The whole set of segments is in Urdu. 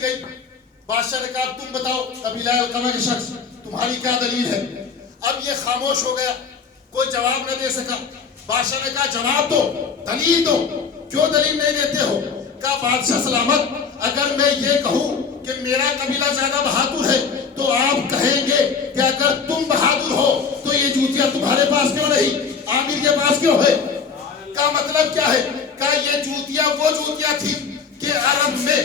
گئی۔ بادشاہ نے کہا تم بتاؤ قبیلہ القمہ کے شخص تمہاری کیا دلیل ہے؟ اب یہ خاموش ہو گیا، کوئی جواب نہ دے سکا۔ بادشاہ نے کہا جواب دو، دلیل دو، کیوں دلیل نہیں دیتے ہو؟ کہا بادشاہ سلامت، اگر میں یہ کہوں کہ میرا قبیلہ زیادہ بہادر ہے تو آپ کہیں گے کہ اگر تم بہادر ہو تو یہ جوتیاں تمہارے پاس کیوں نہیں، عامر کے پاس کیوں ہے؟ کا مطلب کیا ہے؟ کہ یہ جوتیاں وہ جوتیاں تھی کہ عرب میں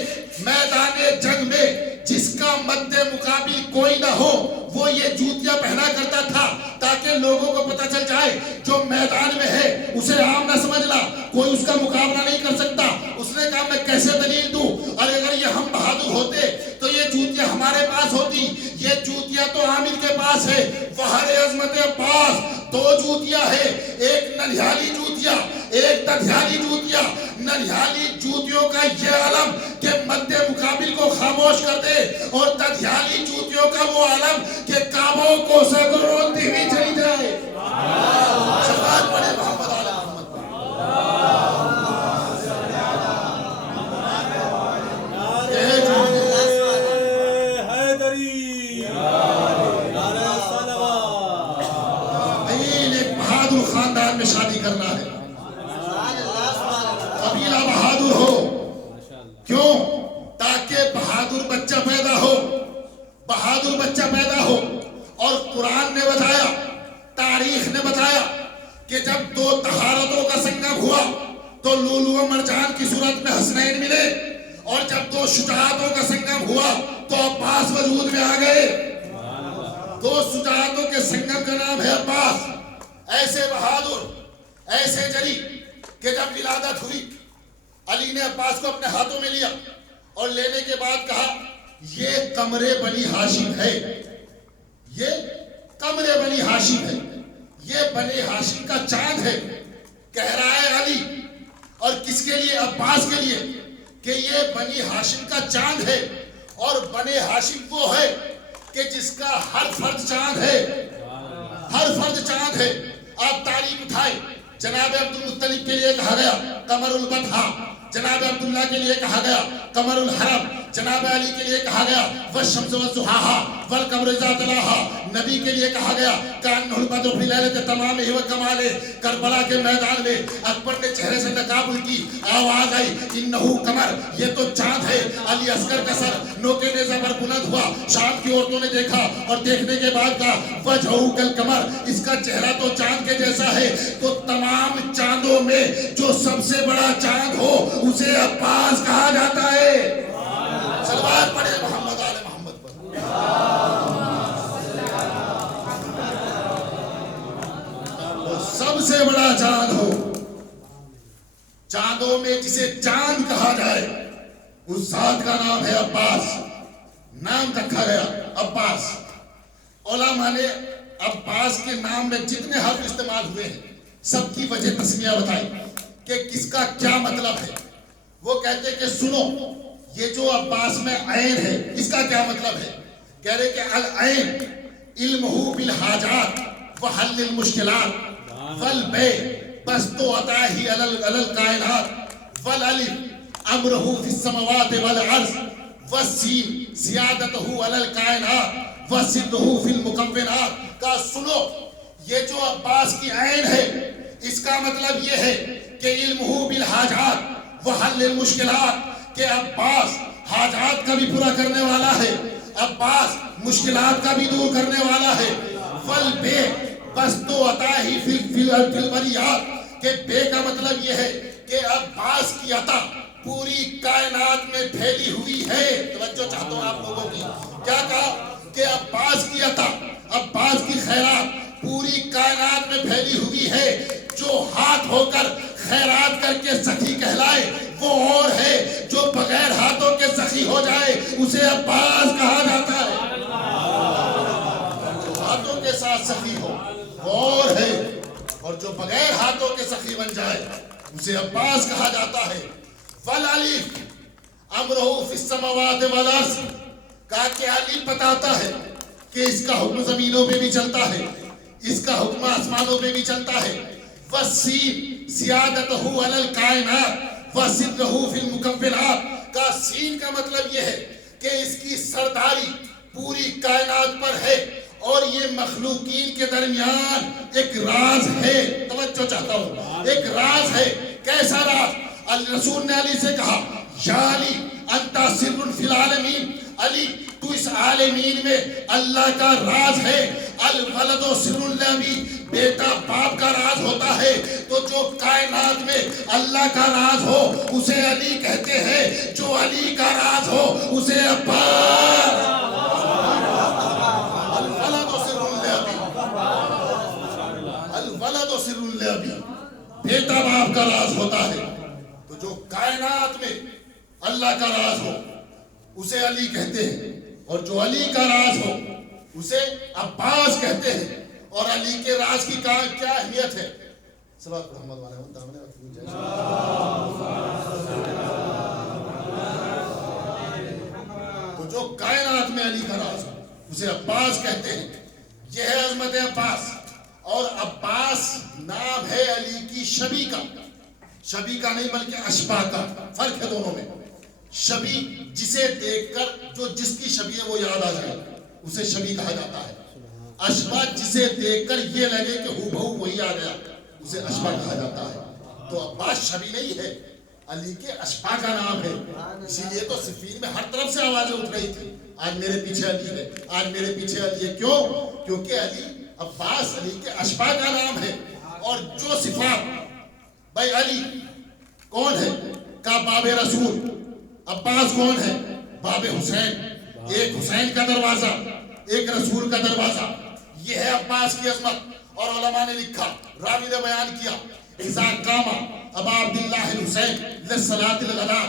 میدان جنگ میں جس کا مد مقابل کوئی نہ ہو وہ یہ جوتیاں پہنا کرتا تھا تاکہ لوگوں کو پتہ چل جائے جو میدان میں ہے اسے عام نہ سمجھنا، کوئی اس کا مقابلہ نہیں کر سکتا۔ اس نے کہا میں کیسے دلیل دوں، اور اگر یہ ہم بہادر ہوتے تو یہ جوتیاں ہمارے پاس ہوتی، یہ جوتیاں تو عامر کے پاس ہے۔ فہر عظمت پاس دو جوتیاں ہے، ایک ننھیالی جوتیاں، ایک ددھیالی جوتیاں۔ ننھیالی جوتیوں کا یہ علم کہ مد مقابل کو خاموش کر دے، اور ددھیالی جوتیوں کا وہ علم کہ کعبوں کو سگروتی ہوئی چلی جائے۔ سبحان پڑھے محمد آل محمد۔ خاندان میں شادی کرنا ہے، قبیلہ بہادر ہو، کیوں؟ تاکہ بہادر بچہ پیدا ہو، بہادر بچہ پیدا ہو۔ اور قرآن نے بتایا، تاریخ نے بتایا کہ جب دو طہارتوں کا سنگم ہوا تو لولو و مرجان کی صورت میں حسنین ملے، اور جب دو شجاعتوں کا سنگم ہوا تو عباس وجود میں آ گئے۔ دو شجاعتوں کے سنگم کا نام ہے عباس۔ ایسے بہادر، ایسے جری کہ جب ولادت ہوئی علی نے عباس کو اپنے ہاتھوں میں لیا اور لینے کے بعد کہا یہ قمر بنی ہاشم ہے، یہ قمر بنی ہاشم ہے، یہ بنی ہاشم کا چاند ہے۔ کہہ رہا ہے علی، اور کس کے لیے؟ عباس کے لیے، کہ یہ بنی ہاشم کا چاند ہے، اور بنی ہاشم وہ ہے کہ جس کا ہر فرد چاند ہے، ہر فرد چاند ہے۔ آپ تاریخ اٹھائے، جناب عبد المطلب کے لیے کہا گیا قمر البطحہ، جناب عبداللہ کے لیے کہا گیا قمر الحرم، جناب علی کے لیے کہا گیا والشمس والضحاہا والقمر اذا تلاہا، نبی کے لیے کہا گیا کأنہ البدر فی لیلۃ تمامہ وکمالہ۔ کربلا کے میدان میں اکبر نے چہرے سے نقاب کی، آواز آئی انہ قمر، یہ تو چاند ہے۔ علی اصغر کا سر نوکے نیزہ پر بلند ہوا، شام کی عورتوں نے دیکھا اور دیکھنے کے بعد کہا وجہہ کالقمر، اس کا چہرہ تو چاند کے جیسا ہے۔ تو تمام چاندوں میں جو سب سے بڑا چاند ہو اسے عباس کہا جاتا ہے۔ صلوات پڑھے محمد آل محمد پر۔ وہ سب سے بڑا چاند ہو، چاندوں میں جسے چاند کہا جائے اس ذات کا نام ہے عباس، نام رکھا گیا عباس۔ علماء نے عباس کے نام میں جتنے حرف استعمال ہوئے ہیں سب کی وجہ تسمیہ بتائی کہ کس کا کیا مطلب ہے۔ وہ کہتے کہ سنو، یہ جو عباس میں عین ہے اس کا کیا مطلب ہے؟ کہہ رہے کہ العین علمہ بالحاجات وحل المشکلات والبے بسط عطاہی علی الکائنات والالف امرہ فی السماوات والارض والسین سیادتہ علی الکائنات وسدہ فی المکونات۔ کا سنو، یہ جو عباس کی عین ہے اس کا مطلب یہ ہے کہ علمہ بالحاجات وحل المشکلات، کہ عباس حاجات کا بھی پورا کرنے والا ہے، عباس مشکلات کا بھی دور کرنے والا ہے۔ والبے بسط عطاہی فی البریات، کہ بے کا مطلب یہ ہے کہ عباس کی عطا پوری کائنات میں پھیلی ہوئی ہے۔ توجہ چاہتا ہوں آپ لوگوں کی، کیا کہا؟ کہ عباس کی عطا، عباس کی خیرات پوری کائنات میں پھیلی ہوئی ہے۔ جو ہاتھ ہو کر خیرات کر کے سخی کہلائے وہ اور ہے، جو بغیر ہاتھوں کے سخی ہو جائے اسے عباس کہا جاتا ہے۔ جو ہاتھوں کے ساتھ سخی ہو وہ اور ہے، اور جو بغیر ہاتھوں کے سخی بن جائے اسے عباس کہا جاتا ہے۔ والالف امرہ فی السماوات والارض، کہا کہ علی بتاتا ہے کہ اس کا حکم زمینوں پہ بھی چلتا ہے، اس کا حکم آسمانوں پہ بھی چلتا ہے۔ والسین سیادتہ علی الکائنات وسدہ فی المکونات، کا سین کا مطلب یہ ہے سرداری پوری کائنات پر ہے، اور یہ مخلوقین کے درمیان ایک راز ہے. توجہ چاہتا ہوں، ایک راز ہے. کیسا راز؟ رسول نے علی سے کہا یا علی انتا سر فی العالمین، علی تو اس عالمین میں اللہ کا راز ہے. الولد سر النبی، بیٹا باپ کا راز ہوتا ہے. تو جو کائنات میں اللہ کا راز ہو اسے علی کہتے ہیں، جو علی کا راز ہو اسے عباس. الولد سر النبی، الولد سر النبی، بیٹا باپ کا راز ہوتا ہے. تو جو کائنات میں اللہ کا راز ہو اسے علی کہتے ہیں، اور جو علی کا راز ہو اسے عباس کہتے ہیں. اور علی کے راز کی کیا اہمیت ہے؟ صلوات محمد والے ہوں دامنے رکھیں جائے. تو جو کائنات میں علی کا راز ہو اسے عباس کہتے ہیں. یہ ہے عظمت عباس. اور عباس نام ہے علی کی شبی کا. شبی کا نہیں بلکہ اشباہ کا. فرق ہے دونوں میں. شبی جسے دیکھ کر جو جس کی شبی ہے وہ یاد آ جائے اسے شبی کہا جاتا ہے. اشباہ جسے دیکھ کر یہ لگے کہ ہو بہو وہی آ گیا اسے اشباہ کہا جاتا ہے. تو عباس شبی نہیں ہے، علی کے اشباہ کا نام ہے. اسی لیے تو صفین میں ہر طرف سے آوازیں اٹھ رہی تھی آج میرے پیچھے علی ہے، آج میرے پیچھے علی ہے. کیوں؟ کیونکہ علی عباس علی کے اشباہ کا نام ہے. اور جو صفات بھائی علی کون ہے؟ کا باب رسول. عباس کون ہے؟ باب حسین. ایک حسین کا دروازہ، ایک رسول کا دروازہ. یہ ہے عباس کی عظمت. اور علماء نے لکھا، راوی نے بیان کیا، اذا قام ابا عبداللہ الحسین للصلاۃ الغداء،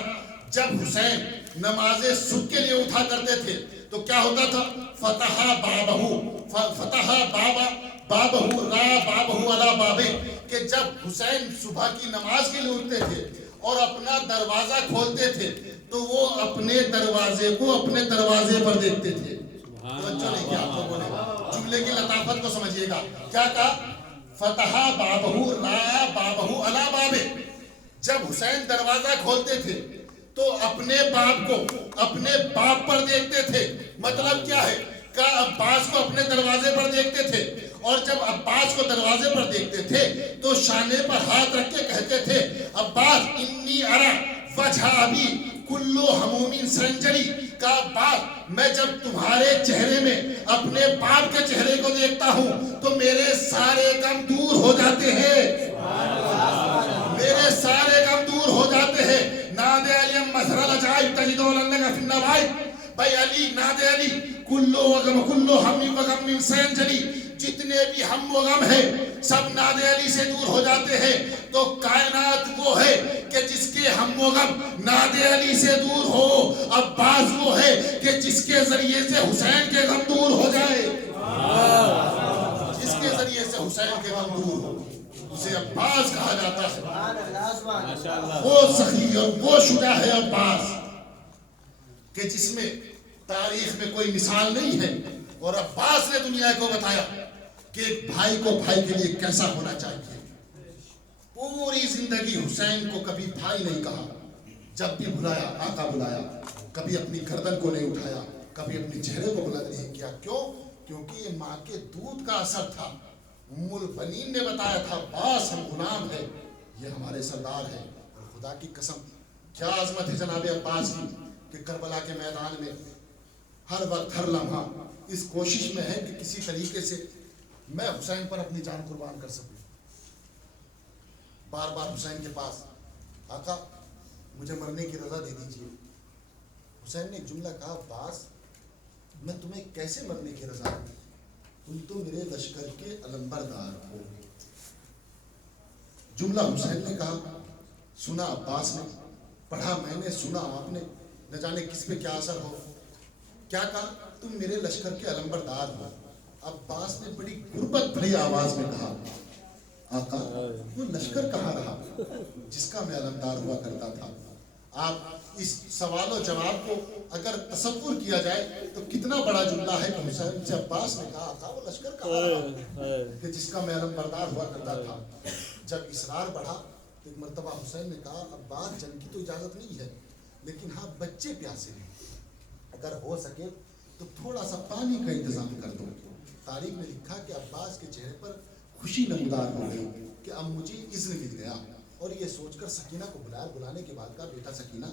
جب حسین نماز صبح کے لیے اٹھا کرتے تھے تو کیا ہوتا تھا؟ فتح بابہ را بابہ علی بابے، کہ جب حسین صبح کی نماز کے لیے اٹھتے تھے اور اپنا دروازہ کھولتے تھے تو وہ اپنے دروازے کو اپنے دروازے پر دیکھتے تھے. توجہ نہیں کیا آپ لوگوں نے؟ جملے کی لطافت کو سمجھیے گا. کیا کہا؟ فتح بابہ را بابہ علی بابے. جب حسین دروازہ کھولتے تھے تو اپنے باپ کو اپنے باپ پر دیکھتے تھے. مطلب کیا ہے؟ کہ عباس کو اپنے دروازے پر دیکھتے تھے، اور جب عباس کو دروازے پر دیکھتے تھے تو شانے پر ہاتھ رکھ کے کہتے تھے عباس انی ارا وجہ ابی کلو ہمومین سرنجری. کا عباس میں جب تمہارے چہرے میں اپنے باپ کے چہرے کو دیکھتا ہوں تو میرے سارے غم دور ہو جاتے ہیں، میرے سارے غم دور ہو جاتے ہیں. ناد علی مظہر العجائب تجدو لنگا فی النوائب. بھائی علی، ناد علی کلو وغم کلو ہمی وغم من سینجلی، جتنے بھی ہم و غم ہیں سب ناد علی سے دور ہو جاتے ہیں. تو کائنات وہ ہے کہ جس کے ہم و غم ناد علی سے دور ہو. عباس وہ ہے کہ جس کے ذریعے سے حسین کے غم دور ہو جائے. جس کے ذریعے سے حسین کے غم دور ہو اسے عباس کہا جاتا ہے. وہ سخی اور وہ شجاع ہے عباس کہ جس میں تاریخ میں کوئی مثال نہیں ہے. اور عباس نے دنیا کو بتایا کہ ایک بھائی کو بھائی کے لیے کیسا ہونا چاہیے. پوری زندگی حسین کو کبھی بھائی نہیں کہا. جب بھی بلایا آقا بلایا. کبھی اپنی گردن کو نہیں اٹھایا، کبھی اپنے چہرے کو بلند نہیں کیا. کیوں؟ کیونکہ یہ ماں کے دودھ کا اثر تھا. ام البنین نے بتایا تھا عباس ہم غلام ہے، یہ ہمارے سردار ہے. اور خدا کی قسم کیا عظمت ہے جناب عباس کی کہ کربلا کے میدان میں ہر وقت ہر لمحہ اس کوشش میں ہے کہ کسی طریقے سے میں حسین پر اپنی جان قربان کر سکوں. بار بار حسین کے پاس، آقا مجھے مرنے کی رضا دے دیجیے. حسین نے ایک جملہ کہا، عباس میں تمہیں کیسے مرنے کی رضا دوں، تم تو میرے لشکر کے علمبردار ہو. جملہ حسین نے کہا، سنا عباس نے، پڑھا میں نے، سنا آپ نے، نہ جانے کس پہ کیا اثر ہو. کیا کہا؟ تم میرے لشکر کے علمبردار ہو. عباس نے بڑی غربت بھری آواز میں کہا، آقا وہ لشکر کہاں رہا جس کا میں علمدار ہوا کرتا تھا. آپ اس سوال و جواب کو اگر تصور کیا جائے تو کتنا بڑا جملہ ہے کہ حسین سے عباس نے کہا، آقا وہ لشکر کہاں رہا کہ جس کا میں علمبردار ہوا کرتا تھا. جب اصرار بڑھا تو ایک مرتبہ حسین نے کہا، عباس جنگ کی تو اجازت نہیں ہے لیکن ہاں بچے پیاسے ہیں، اگر ہو سکے تو تھوڑا سا پانی کا انتظام کر دو. طارق نے لکھا کہ عباس کے چہرے پر خوشی نمودار ہو گئی کہ اب مجھے اذن مل گیا، اور یہ سوچ کر سکینہ کو بلایا. بلانے کے بعد کہا بیٹا سکینہ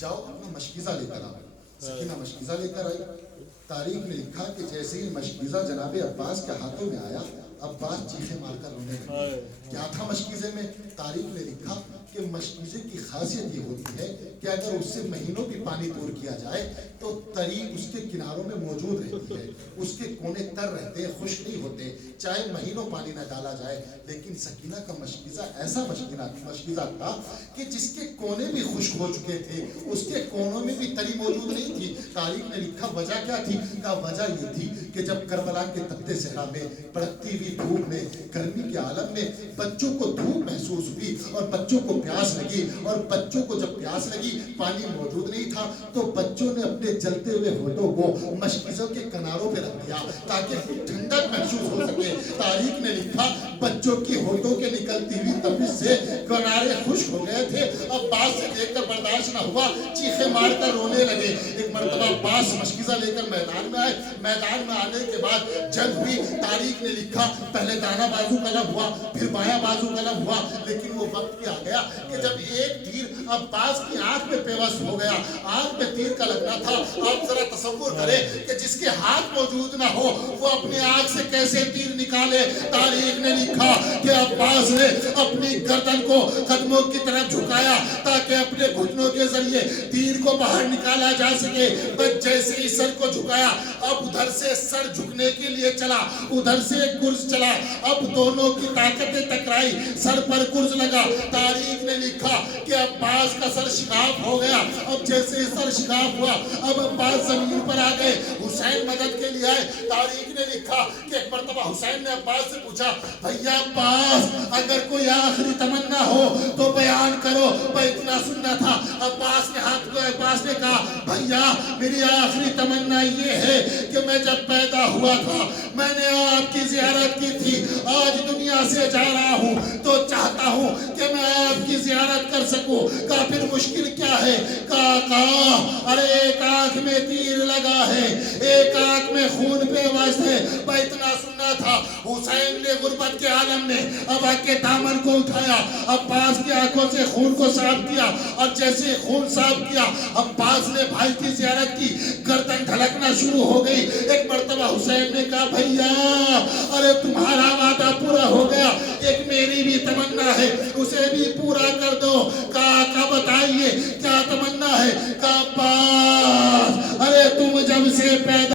جاؤ اپنا مشکیزہ لے کر آؤ. سکینہ مشکیزہ لے کر آئی. طارق نے لکھا کہ جیسے ہی مشکیزہ جناب عباس کے ہاتھوں میں آیا، عباس چیخیں مار کر رونے لگے. کیا تھا مشکیزے میں؟ طارق نے لکھا کہ مشکیزے کی خاصیت یہ ہوتی ہے کہ اگر اس سے مہینوں بھی پانی دور کیا جائے تو تری اس کے کناروں میں موجود رہتی ہے، اس کے کونے تر رہتے ہیں، خشک نہیں ہوتے، چاہے مہینوں پانی نہ ڈالا جائے. لیکن سکینہ کا مشکیزہ ایسا مشکیزہ تھا کہ جس کے کونے بھی خشک ہو چکے تھے، اس کے کونوں میں بھی تری موجود نہیں تھی. طارق نے لکھا وجہ کیا تھی؟ کہا وجہ یہ تھی کہ جب کربلا کے تپتے صحرا میں بڑھتی ہوئی دھوپ میں، گرمی کے عالم میں بچوں کو دھوپ محسوس ہوئی اور بچوں کو پیاس لگی، اور بچوں کو جب پیاس لگی پانی موجود نہیں تھا تو بچوں نے اپنے جلتے ہوئے ہونٹوں کو مشکیزوں کے کناروں پہ رکھ دیا تاکہ ٹھنڈک محسوس ہو سکے. طارق نے لکھا بچوں کی ہونٹوں کے نکلتی ہوئی تپش سے کنارے خشک ہو گئے تھے. عباس سے دیکھ کر برداشت نہ ہوا، چیخیں مار کر رونے لگے. ایک مرتبہ عباس مشکیزہ لے کر میدان میں آئے. میدان میں آنے کے بعد جنگ ہوئی. طارق نے لکھا پہلے دانا بازو قلم ہوا، پھر بایاں بازو قلم ہوا، لیکن وہ وقت بھی آ گیا کہ جب ایک تیر عباس کی آنکھ میں پیوست ہو گیا. آنکھ میں تیر کا لگنا تھا. آپ ذرا تصور کریں کہ جس کے ہاتھ موجود نہ ہو وہ اپنی آنکھ سے کیسے تیر نکالے. طارق نے لکھا کہ عباس نے اپنی گردن کو قدموں کی طرف جھکایا تاکہ اپنے گھٹنوں کے ذریعے تیر کو باہر نکالا جا سکے. بس جیسے ہی سر کو جھکایا، اب ادھر سے سر جھکنے کے لیے چلا، ادھر سے گرز چلا. اب دونوں کی طاقتیں ٹکرائی، سر پر گرز لگا. طارق نے لکھا کہ عباس کا سر شکاف ہو گیا. اب جیسے سر شکاف ہوا، اب عباس زمین پر آ گئے. حسین مدد کے لیے آئے. طارق نے لکھا کہ ایک مرتبہ حسین نے عباس سے پوچھا بھیا عباس اگر کوئی آخری تمنا ہو تو بیان کرو، میں اتنا سننا تھا. عباس نے کہا بھیا میری آخری تمنا یہ ہے کہ میں جب پیدا ہوا تھا میں نے آپ کی زیارت کی تھی. آج دنیا سے جا رہا ہوں تو چاہتا ہوں کہ میں آپ کی زیارت کر سکوں. کہا پھر مشکل کیا ہے؟ کہا ارے ایک آنکھ میں تیر لگا ہے، ایک آنکھ میں خون پیوست ہے. میں اتنا سننا تھا. حسین نے غربت کے عالم میں ابا کے دامن کو اٹھایا، عباس کی آنکھوں سے خون کو صاف کیا، اور جیسے خون صاف کیا عباس نے بھائی کی زیارت کی. گردن دھڑکنا شروع ہو گئی. ایک مرتبہ حسین نے کہا بھیا ارے تمہارا وعدہ پورا ہو گیا، ایک میری بھی تمنا ہے اسے بھی پورا کر دو. کہا بتائیے کیا تمنا ہے؟ کہا عباس ارے تم جب سے پیدا